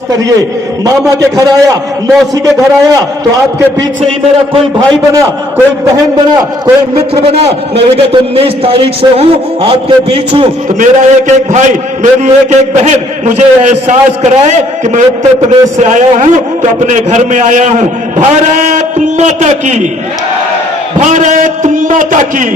करिए। मामा के घर आया, मौसी के घर आया, तो आपके बीच से ही मेरा कोई भाई बना, कोई बहन बना, कोई मित्र बना। मैं विगत 19 तारीख से हूँ, आपके बीच हूँ, तो मेरा एक एक भाई, मेरी एक एक बहन मुझे एहसास कराए कि मैं उत्तर प्रदेश से आया हूँ, तो अपने घर में आया हूँ। भारत माता की, भारत माता की।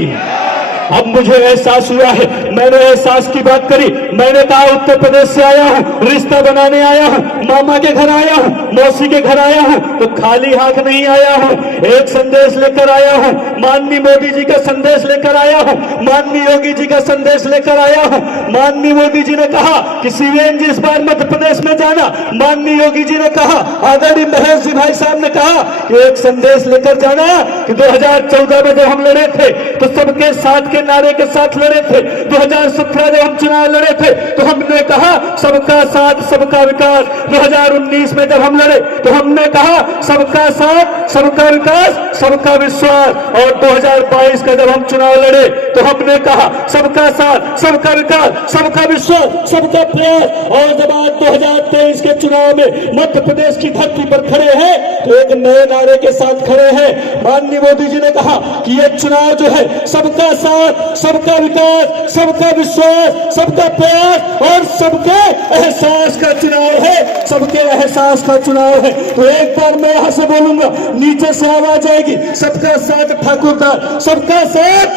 अब मुझे एहसास हुआ है, मैंने एहसास की बात करी। मैंने कहा उत्तर प्रदेश से आया हूँ, रिश्ता बनाने आया हूँ, मामा के घर आया हूँ, मौसी के घर आया हूँ, तो खाली हाथ नहीं आया हूँ। एक संदेश लेकर आया हूँ, माननीय मोदी जी का संदेश लेकर आया हूँ, माननीय योगी जी का संदेश लेकर आया हूँ। माननीय मोदी जी ने कहा कि सीएनजी इस बार मध्य प्रदेश में जाना। माननीय योगी जी ने कहा, आदरणीय महेश जी भाई साहब ने कहा कि एक संदेश लेकर जाना कि 2014 में जब हम लड़े थे तो सबके साथ के नारे के साथ लड़े थे। 2017 जब हम चुनाव लड़े थे तो हमने कहा सबका साथ सबका विकास। 2019 में जब हम लड़े तो हमने कहा सबका साथ सबका विकास सबका विश्वास। और 2022 का जब हम चुनाव लड़े तो हमने कहा सबका साथ सबका विकास सबका विश्वास सबका प्रयास। और जब आज 2023 के चुनाव में मध्य प्रदेश की धरती पर खड़े हैं तो एक नए नारे के साथ खड़े हैं। माननीय मोदी जी ने कहा कि ये चुनाव जो है सबका साथ सबका विकास सबका विश्वास सबका प्रयास और सबके एहसास का चुनाव है, सबके एहसास का चुनाव है। तो एक बार मैं यहां से बोलूंगा, नीचे से आवाज आएगी, सबका साथ ठाकुरदार, सबका साथ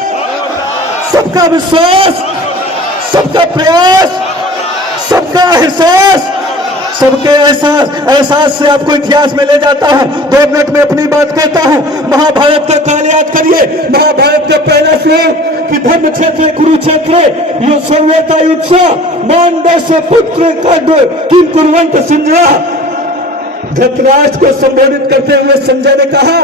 सबका विश्वास सबका प्रयास सबका एहसास सबके एहसास से आपको इतिहास में ले जाता हूं। 2 मिनट में अपनी बात कहता हूं। महाभारत का काल याद करिए। महाभारत का पहला श्लोक कि धर्म क्षेत्र कुरुक्षेत्र यो सर्वता युत्सा मानदेश पुत्र कड्व किम कुर्वन्त सिंजरा। धृतराष्ट्र को संबोधित करते हुए संजय ने कहा,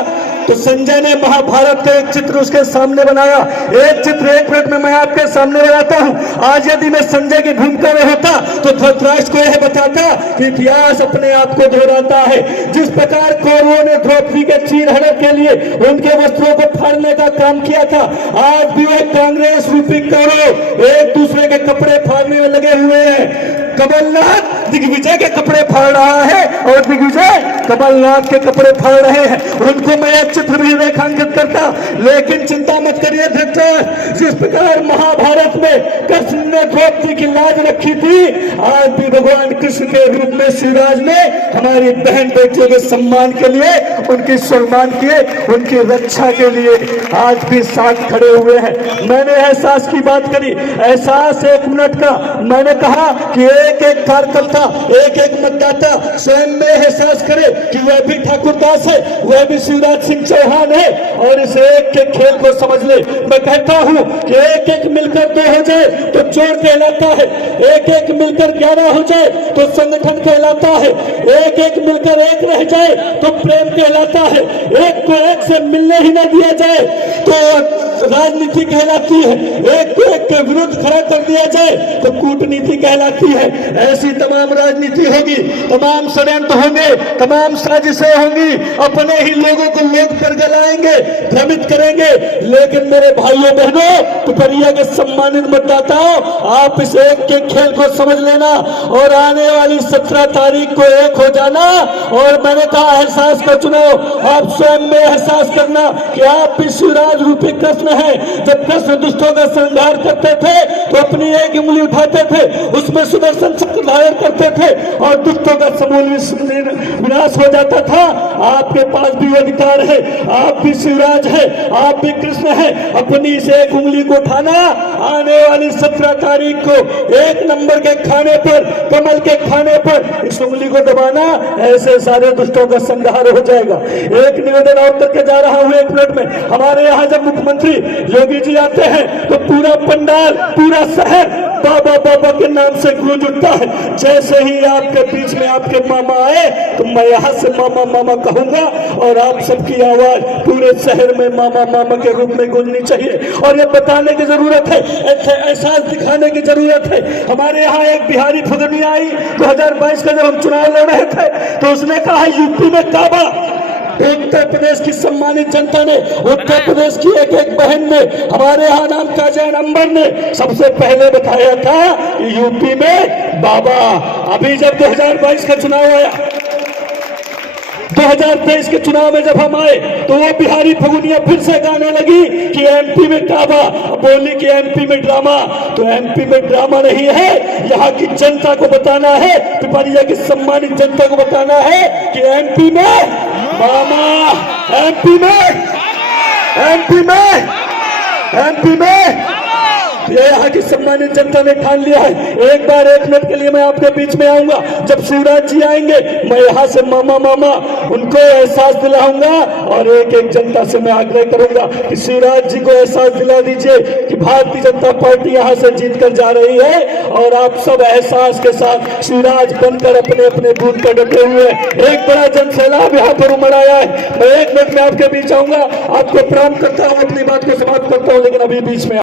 तो संजय ने महाभारत का एक चित्र उसके सामने बनाया। एक चित्र 1 मिनट में मैं आपके सामने बनाता हूं। आज यदि मैं संजय की भूमिका में होता तो धृतराष्ट्र को यह बताता कि इतिहास अपने आप को दोहराता है। जिस प्रकार कौरवों ने द्रौपदी के चीरहरण के लिए उनके वस्त्रों को फाड़ने का काम किया था, आज भी वह कांग्रेस रूपी कौरव एक दूसरे के कपड़े फाड़ने में लगे हुए हैं। कमलनाथ दिग्विजय के कपड़े फाड़ रहा है और दिग्विजय कमलनाथ के कपड़े फाड़ रहे हैं। उनको मैं एक चित्र भी रेखांकित करता, लेकिन चिंता मत करिए धृतराष्ट्र, जिस प्रकार महाभारत में कृष्ण ने द्रौपदी की लाज रखी थी, आज भी भगवान कृष्ण के रूप में श्रीराज ने हमारी बहन बेटियों के सम्मान के लिए, उनके सम्मान के, उनकी रक्षा के लिए आज भी साथ खड़े हुए हैं। मैंने एहसास की बात करी, एहसास 1 मिनट का। मैंने कहा कि एक एक कार्यकर्ता, एक एक मतदाता स्वयं में एहसास करे कि वह भी ठाकुरदास है, वह भी शिवराज सिंह चौहान है, और इस एक एक खेल को समझ ले। मैं कहता हूं कि एक एक मिलकर 2 हो जाए तो चोर कहलाता है, एक एक मिलकर 11 हो जाए तो संगठन कहलाता है, एक एक मिलकर 1 रह जाए तो प्रेम कहलाता है, एक को एक से मिलने ही न दिया जाए तो राजनीति कहलाती है, एक को एक के विरुद्ध खड़ा कर दिया जाए तो कूटनीति कहलाती है। ऐसी तमाम राजनीति होगी, तमाम षड्यंत्र होंगे, तमाम साजिशें होंगी, अपने ही लोगों को लोग कर गलाएंगे, भ्रमित करेंगे। लेकिन मेरे भाइयों बहनों, पिपरिया के सम्मानित मतदाताओं, आप इस एक के खेल को समझ लेना और आने वाली 17 तारीख को एक हो जाना। और मैंने कहा एहसास का चुनाव, आप स्वयं में एहसास करना कि आप भी शिवराज रूपी कृष्ण है। जब कृष्ण दुष्टों का संहार करते थे तो अपनी एक उंगली उठाते थे, उसमें सुदर्शन चक्र धारण करते थे और दुष्टों का समूल विनाश हो जाता था। आपके पास भी अधिकार है, आप भी शिवराज है, आप भी कृष्ण है। अपनी से एक उंगली को उठाना, आने वाली 17 तारीख को 1 नंबर के खाने पर, कमल के खाने पर इस उंगली को दबाना, ऐसे सारे दुष्टों का संहार हो जाएगा। एक निवेदन और करके जा रहा हूं 1 मिनट में। हमारे यहाँ जब मुख्यमंत्री योगी जी आते हैं तो पूरा पंडाल, पूरा शहर बाबा बाबा के नाम से गूंज उठता है। जैसे ही आपके बीच में आपके मामा आए तो मैं यहाँ से मामा मामा कहूंगा और आप सबकी आवाज पूरे शहर में मामा मामा के रूप में गूंजनी चाहिए। और ये बताने की जरूरत है, एहसास दिखाने की जरूरत है। हमारे यहाँ एक बिहारी फुदनी आई 2022 का, जब हम चुनाव लड़ रहे थे तो उसने कहा यूपी में काबा, तो उत्तर प्रदेश की सम्मानित जनता ने, उत्तर प्रदेश की एक एक बहन ने, हमारे यहाँ नाम ताजैन अंबर ने सबसे पहले बताया था कि यूपी में बाबा। अभी जब 2022 का चुनाव आया, 2023 के चुनाव में जब हम आए तो वो बिहारी फगुनिया फिर से गाने लगी कि एमपी में काबा, बोली कि एमपी में ड्रामा। तो एमपी में ड्रामा नहीं है, यहाँ की जनता को बताना है, पिपरिया की सम्मानित जनता को बताना है कि एमपी में मामा, एमपी में, एमपी में, एमपी में ये यहाँ की सम्मानित जनता ने ठान लिया है। एक बार 1 मिनट के लिए मैं आपके बीच में आऊंगा। जब शिवराज जी आएंगे मैं यहाँ से मामा मामा उनको एहसास दिलाऊंगा और एक एक जनता से मैं आग्रह करूंगा कि शिवराज जी को एहसास दिला दीजिए कि भारतीय जनता पार्टी यहाँ से जीत कर जा रही है और आप सब एहसास के साथ शिवराज बनकर अपने अपने बूथ पर डटे हुए। एक बड़ा जन सैलाब यहाँ पर उमड़ आया है। मैं 1 मिनट में आपके बीच आऊंगा, आपको प्रणाम करता हूँ, अपनी बात को समाप्त करता हूँ, लेकिन अभी बीच में